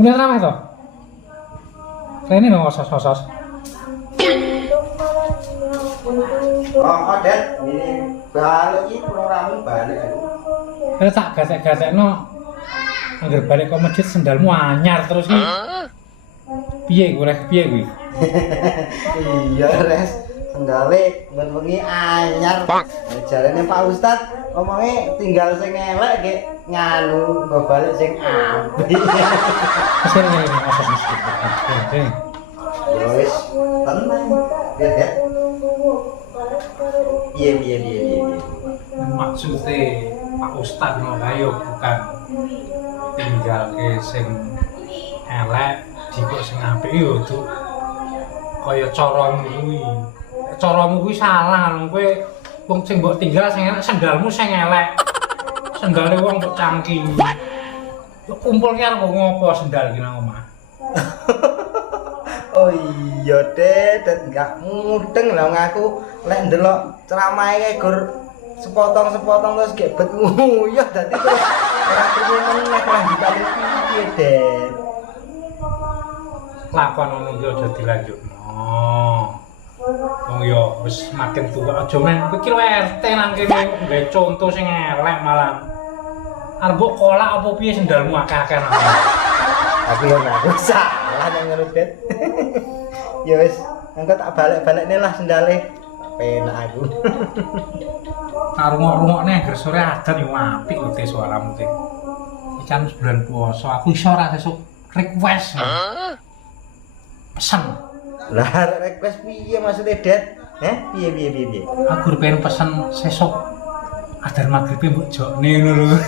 Ini ramai toh. Ini dong osos-osos. Oh, Dan, ini balik iki kurang rame balik. Tak gasek-gasekno. Angger balik ke masjid sendalmu anyar terus iki. Piye kuwi? Iya, Res. Sendale bengi anyar. Jarene Pak Ustad ngomongnya tinggal sing elek ge nganu nggo balik sing apik. Kesini ini osos. Ya wis, tenang. Ya. Iya. Maksudnya Pak Ustad no ayo bukan tinggal ke sing elek dikok sing apik yo tuh kaya caramu kuwi salah lho kowe wong sing mbok tinggal sing elek sendalmu sing elek sendale wong mbok cangking kumpul ki arep ngopo sendal ki nang omah. Oh iya, Det, enggak mudeng lah ngaku lek ndelok ceramahe kae gur sepotong-sepotong terus gek bet nguyuh dadi terus ora perlu meneh lanjutane piye, Det. Lakon ngono ki aja dilanjutno. Wong yo wis makin tuwa aja men kowe ki RT nang kene nggawe conto sing elek malah. Arep mbok kolak apa piye sendalmu akeh-akeh nang. Aku yo ngaku salah nang ngono, Det. Ya wis, engko tak balik-balikne lah sendale. Penak aku. Tarungok-rungokne agar sore adan yo apik lho te suaramu te. Iki kan bulan puasa, aku iso ora sesuk request. Pesen. Lah request piye maksudnya, Det? Piye? Aku pengen pesen sesuk adzan maghribe mbok jokne ngono lho.